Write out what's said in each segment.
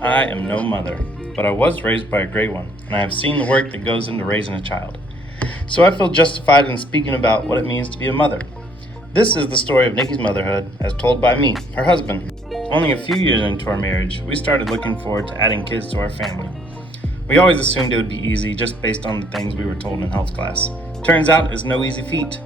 I am no mother, but I was raised by a great one, and I have seen the work that goes into raising a child. So I feel justified in speaking about what it means to be a mother. This is the story of Nikki's motherhood, as told by me, her husband. Only a few years into our marriage, we started looking forward to adding kids to our family. We always assumed it would be easy just based on the things we were told in health class. Turns out it's no easy feat.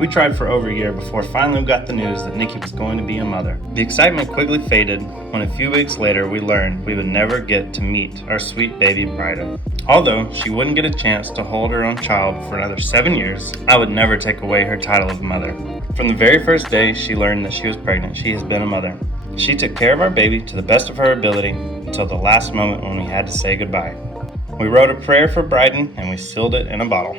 We tried for over a year before finally we got the news that Nikki was going to be a mother. The excitement quickly faded when a few weeks later we learned we would never get to meet our sweet baby Bryden. Although she wouldn't get a chance to hold her own child for another 7 years, I would never take away her title of mother. From the very first day she learned that she was pregnant, she has been a mother. She took care of our baby to the best of her ability until the last moment when we had to say goodbye. We wrote a prayer for Bryden and we sealed it in a bottle.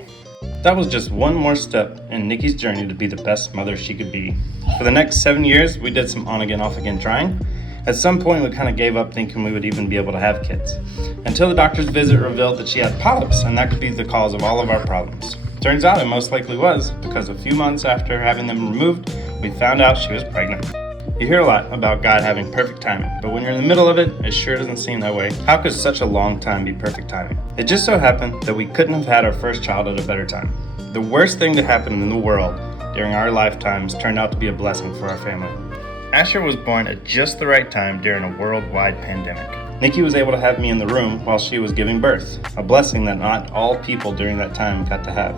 That was just one more step in Nikki's journey to be the best mother she could be. For the next 7 years, we did some on-again, off-again trying. At some point, we kind of gave up thinking we would even be able to have kids. Until the doctor's visit revealed that she had polyps, and that could be the cause of all of our problems. Turns out it most likely was, because a few months after having them removed, we found out she was pregnant. You hear a lot about God having perfect timing, but when you're in the middle of it, it sure doesn't seem that way. How could such a long time be perfect timing? It just so happened that we couldn't have had our first child at a better time. The worst thing to happen in the world during our lifetimes turned out to be a blessing for our family. Asher was born at just the right time during a worldwide pandemic. Nikki was able to have me in the room while she was giving birth, a blessing that not all people during that time got to have.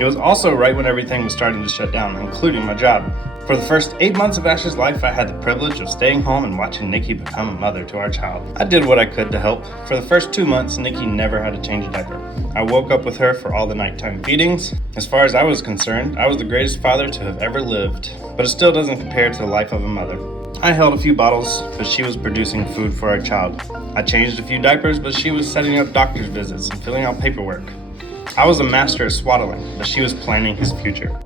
It was also right when everything was starting to shut down, including my job. For the first 8 months of Asher's life, I had the privilege of staying home and watching Nikki become a mother to our child. I did what I could to help. For the first 2 months, Nikki never had to change a diaper. I woke up with her for all the nighttime feedings. As far as I was concerned, I was the greatest father to have ever lived, but it still doesn't compare to the life of a mother. I held a few bottles, but she was producing food for our child. I changed a few diapers, but she was setting up doctor's visits and filling out paperwork. I was a master at swaddling, but she was planning his future.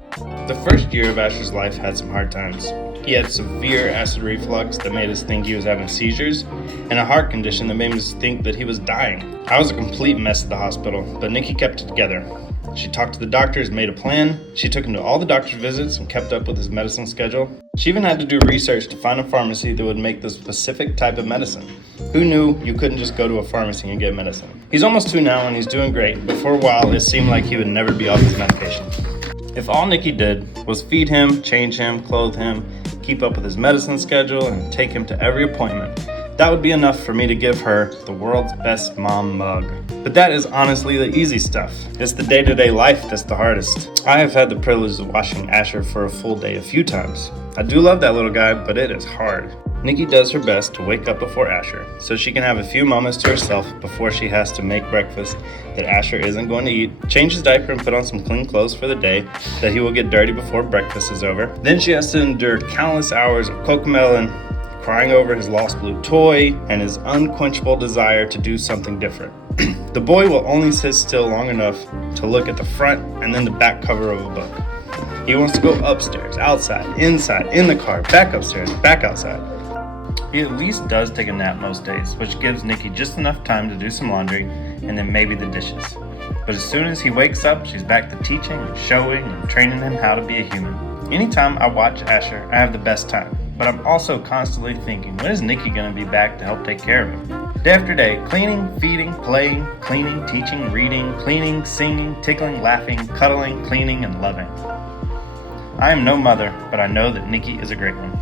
The first year of Asher's life had some hard times. He had severe acid reflux that made us think he was having seizures, and a heart condition that made us think that he was dying. I was a complete mess at the hospital, but Nikki kept it together. She talked to the doctors, made a plan. She took him to all the doctor's visits and kept up with his medicine schedule. She even had to do research to find a pharmacy that would make the specific type of medicine. Who knew you couldn't just go to a pharmacy and get medicine? He's almost 2 now and he's doing great, but for a while it seemed like he would never be off his medication. If all Nikki did was feed him, change him, clothe him, keep up with his medicine schedule, and take him to every appointment, that would be enough for me to give her the world's best mom mug. But that is honestly the easy stuff. It's the day-to-day life that's the hardest. I have had the privilege of watching Asher for a full day a few times. I do love that little guy, but it is hard. Nikki does her best to wake up before Asher, so she can have a few moments to herself before she has to make breakfast that Asher isn't going to eat, change his diaper and put on some clean clothes for the day that he will get dirty before breakfast is over. Then she has to endure countless hours of Cocomelon, crying over his lost blue toy, and his unquenchable desire to do something different. The boy will only sit still long enough to look at the front and then the back cover of a book. He wants to go upstairs, outside, inside, in the car, back upstairs, back outside. He at least does take a nap most days, which gives Nikki just enough time to do some laundry and then maybe the dishes. But as soon as he wakes up, she's back to teaching and showing and training him how to be a human. Anytime I watch Asher, I have the best time, but I'm also constantly thinking, when is Nikki going to be back to help take care of him? Day after day, cleaning, feeding, playing, cleaning, teaching, reading, cleaning, singing, tickling, laughing, cuddling, cleaning, and loving. I am no mother, but I know that Nikki is a great one.